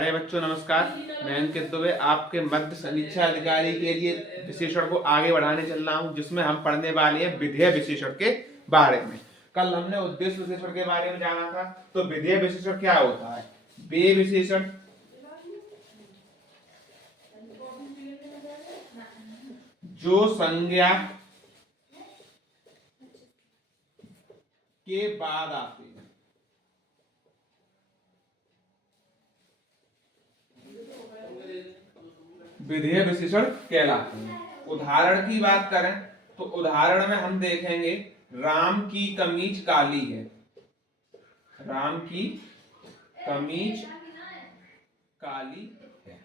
अरे बच्चों नमस्कार। मैं अंकित दुबे आपके मध्य समीक्षा अधिकारी के लिए विशेषण को आगे बढ़ाने चल रहा हूं, जिसमें हम पढ़ने वाले हैं विधेय विशेषण के बारे में। कल हमने उद्देश्य विशेषण के बारे में जाना था। तो विधेय विशेषण क्या होता है? वे विशेषण जो संज्ञा के बाद आते हैं, विधेय विशेषण कहलाते हैं। उदाहरण की बात करें तो उदाहरण में हम देखेंगे राम की कमीज काली है। राम की कमीज काली है।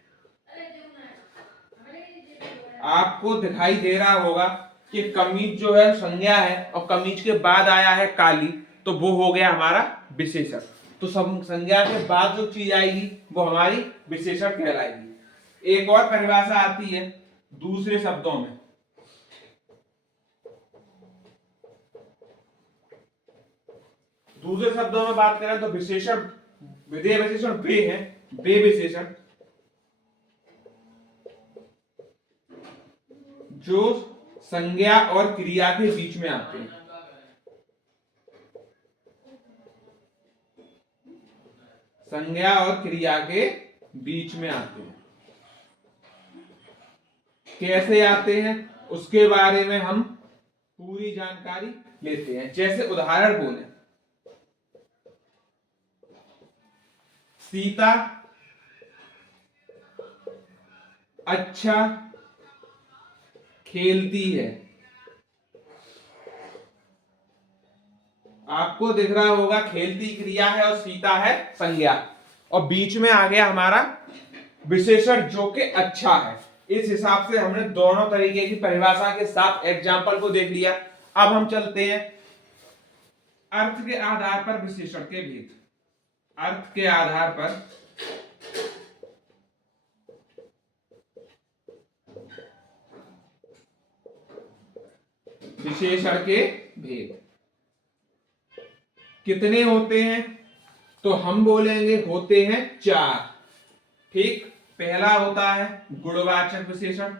आपको दिखाई दे रहा होगा कि कमीज जो है संज्ञा है और कमीज के बाद आया है काली, तो वो हो गया हमारा विशेषण। तो सब संज्ञा के बाद जो चीज आएगी वो हमारी विशेषण कहलाएगी। एक और परिभाषा आती है दूसरे शब्दों में। दूसरे शब्दों में बात करें तो विशेषण, विधेय विशेषण वे हैं, वे विशेषण जो संज्ञा और क्रिया के बीच में आते हैं। संज्ञा और क्रिया के बीच में आते हैं। कैसे आते हैं उसके बारे में हम पूरी जानकारी लेते हैं। जैसे उदाहरण बोले, सीता अच्छा खेलती है। आपको दिख रहा होगा खेलती क्रिया है और सीता है संज्ञा, और बीच में आ गया हमारा विशेषण जो कि अच्छा है। इस हिसाब से हमने दोनों तरीके की परिभाषा के साथ एग्जाम्पल को देख लिया। अब हम चलते हैं अर्थ के आधार पर विशेषण के भेद। अर्थ के आधार पर विशेषण के भेद कितने होते हैं? तो हम बोलेंगे होते हैं 4। ठीक, पहला होता है गुणवाचक विशेषण,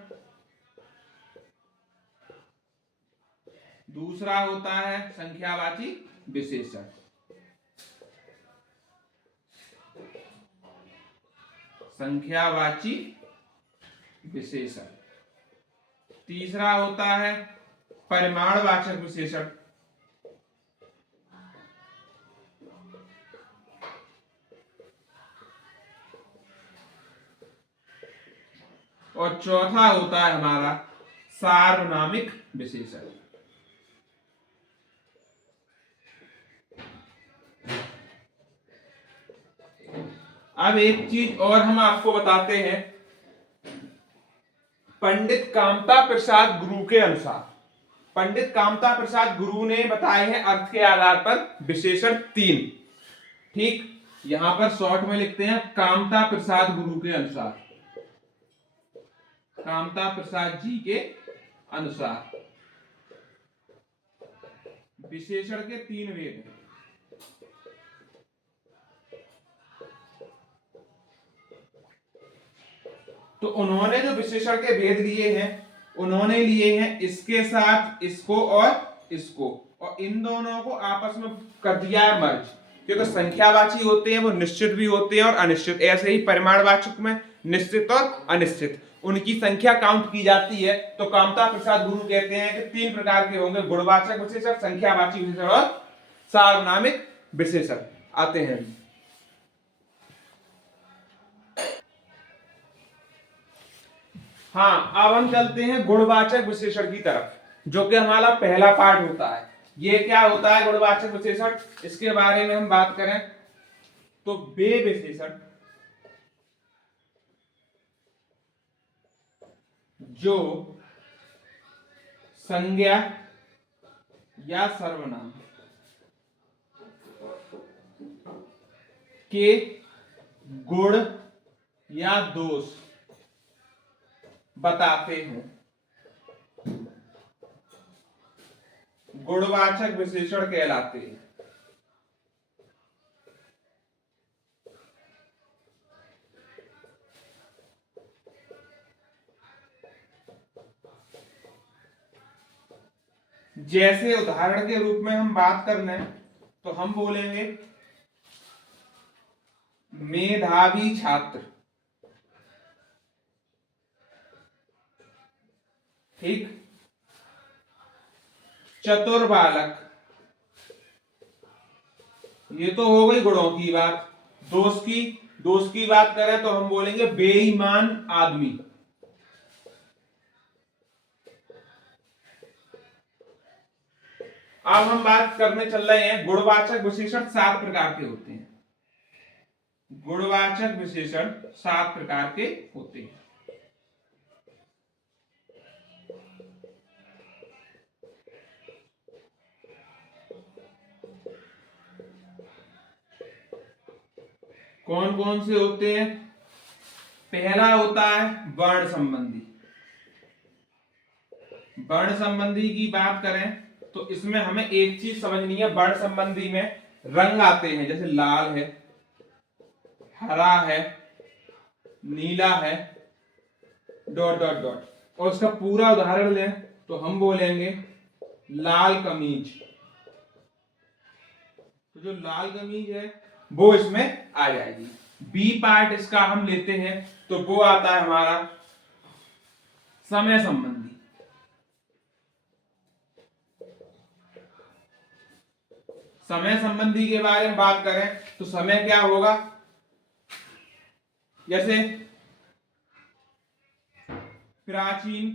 दूसरा होता है संख्यावाची विशेषण, संख्यावाची विशेषण, तीसरा होता है परिमाणवाचक विशेषण, और चौथा होता है हमारा सार्वनामिक विशेषण। अब एक चीज और हम आपको बताते हैं। पंडित कामता प्रसाद गुरु के अनुसार, पंडित कामता प्रसाद गुरु ने बताए हैं अर्थ के आधार पर विशेषण 3। ठीक, यहां पर शॉर्ट में लिखते हैं कामता प्रसाद गुरु के अनुसार, कामता प्रसाद जी के अनुसार विशेषण के 3 भेद हैं। तो उन्होंने जो विशेषण के भेद लिए हैं, उन्होंने लिए हैं इसके साथ इसको और इसको, और इन दोनों को आपस में कर दिया है मर्ज। क्योंकि संख्यावाची होते हैं वो निश्चित भी होते हैं और अनिश्चित। ऐसे ही परिमाणवाचक में निश्चित और अनिश्चित, उनकी संख्या काउंट की जाती है। तो कामता प्रसाद गुरु कहते हैं कि 3 प्रकार के होंगे, गुणवाचक विशेषण, संख्यावाची विशेषण और सार्वनामिक विशेषण आते हैं। हाँ, अब हम चलते हैं गुणवाचक विशेषण की तरफ, जो कि हमारा पहला पार्ट होता है। ये क्या होता है गुणवाचक विशेषण? इसके बारे में हम बात करें तो वे विशेषण जो संज्ञा या सर्वनाम के गुण या दोष बताते हैं, गुणवाचक विशेषण कहलाते हैं। जैसे उदाहरण के रूप में हम बात कर लें तो हम बोलेंगे मेधावी छात्र, ठीक। चतुर बालक, ये तो हो गई गुणों की बात। दोष की बात करें तो हम बोलेंगे बेईमान आदमी। अब हम बात करने चल रहे हैं गुणवाचक विशेषण 7 प्रकार के होते हैं। गुणवाचक विशेषण 7 प्रकार के होते हैं। कौन कौन से होते हैं? पहला होता है वर्ण संबंधी। वर्ण संबंधी की बात करें तो इसमें हमें एक चीज समझनी है, वर्ण संबंधी में रंग आते हैं, जैसे लाल है, हरा है, नीला है, डॉट डॉट डॉट। और उसका पूरा उदाहरण लें तो हम बोलेंगे लाल कमीज। तो जो लाल कमीज है वो इसमें आ जाएगी। बी पार्ट इसका हम लेते हैं तो वो आता है हमारा समय संबंधी। समय संबंधी के बारे में बात करें तो समय क्या होगा? जैसे प्राचीन